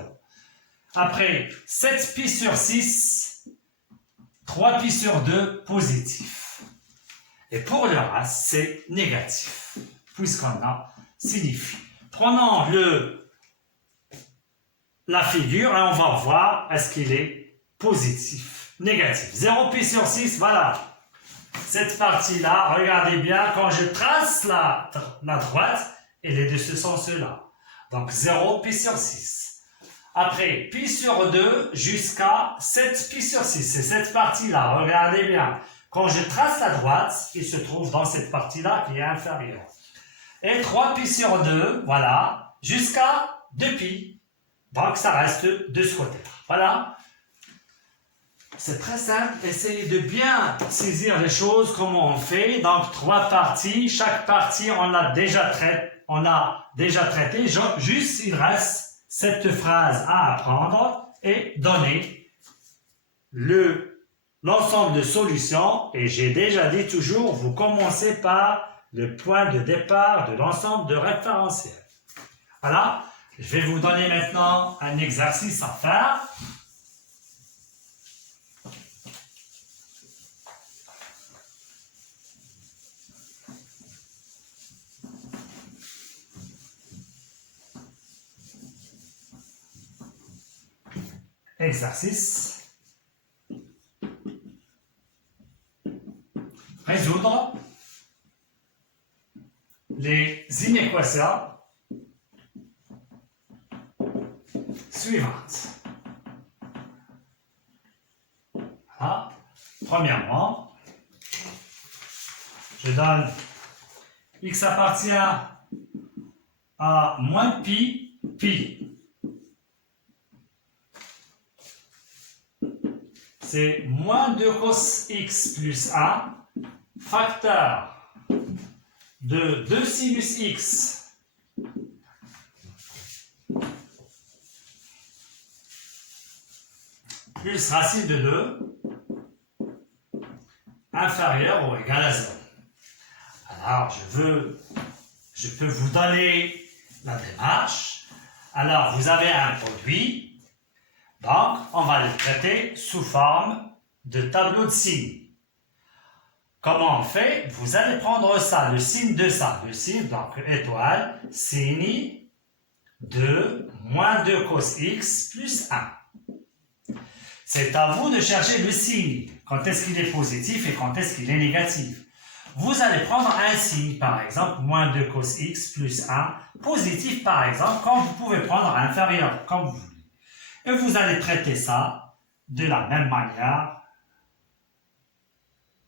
Après, 7 pi sur 6, 3 pi sur 2, positif. Et pour le reste, c'est négatif. Puisqu'on a signifie. Prenons la figure et on va voir est-ce qu'il est positif, négatif. 0 pi sur 6, voilà. Cette partie-là, regardez bien, quand je trace la droite, elle est de ce sens-là. Donc 0 pi sur 6. Après, pi sur 2 jusqu'à 7 pi sur 6. C'est cette partie-là, regardez bien. Quand je trace la droite, il se trouve dans cette partie-là qui est inférieure. Et 3 pi sur 2, voilà, jusqu'à 2 pi. Donc ça reste de ce côté-là. Voilà. C'est très simple, essayez de bien saisir les choses, comment on fait. Donc 3 parties, chaque partie on a déjà traité. Juste il reste cette phrase à apprendre et donner l'ensemble de solutions. Et j'ai déjà dit toujours, vous commencez par le point de départ de l'ensemble de référentiel. Voilà, je vais vous donner maintenant un exercice à faire. Exercice. Résoudre les inéquations suivantes. Voilà. Premièrement, je donne x appartient à moins pi, pi. C'est moins 2 cos x plus 1, facteur de 2 sinus x plus racine de 2 inférieur ou égal à 0. Alors, je peux vous donner la démarche. Alors, vous avez un produit. Donc, on va le traiter sous forme de tableau de signes. Comment on fait? Vous allez prendre ça, le signe de ça. Le signe, donc étoile, signe de moins 2 cos x plus 1. C'est à vous de chercher le signe. Quand est-ce qu'il est positif et quand est-ce qu'il est négatif. vous allez prendre un signe, par exemple, moins 2 cos x plus 1, positif par exemple, quand vous pouvez prendre inférieur, comme vous voulez. Et vous allez traiter ça de la même manière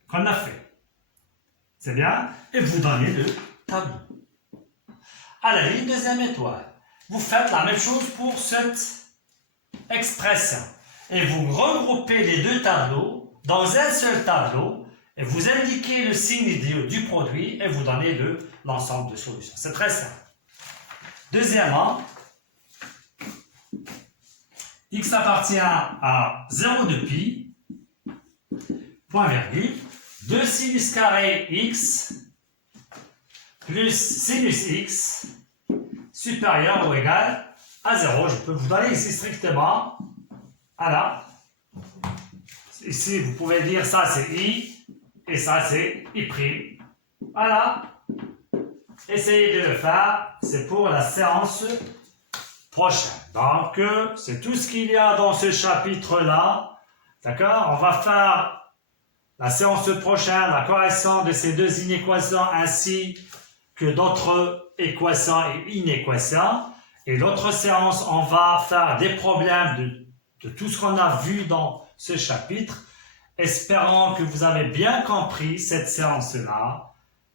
qu'on a fait. C'est bien? Et vous donnez le tableau. À la ligne deuxième étoile, vous faites la même chose pour cette expression. Et vous regroupez les deux tableaux dans un seul tableau et vous indiquez le signe du produit et vous donnez l'ensemble de solutions. C'est très simple. Deuxièmement, x appartient à 0 de pi, point virgule, 2 sinus carré x plus sinus x supérieur ou égal à 0. Je peux vous donner ici strictement, voilà. Ici, vous pouvez dire ça c'est i et ça c'est i'. Voilà. Essayez de le faire, c'est pour la séance prochaine. Donc, c'est tout ce qu'il y a dans ce chapitre-là. D'accord? On va faire la séance prochaine, la correction de ces deux inéquations ainsi que d'autres équations et inéquations. Et l'autre séance, on va faire des problèmes de tout ce qu'on a vu dans ce chapitre. Espérons que vous avez bien compris cette séance-là.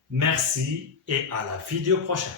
Merci et à la vidéo prochaine.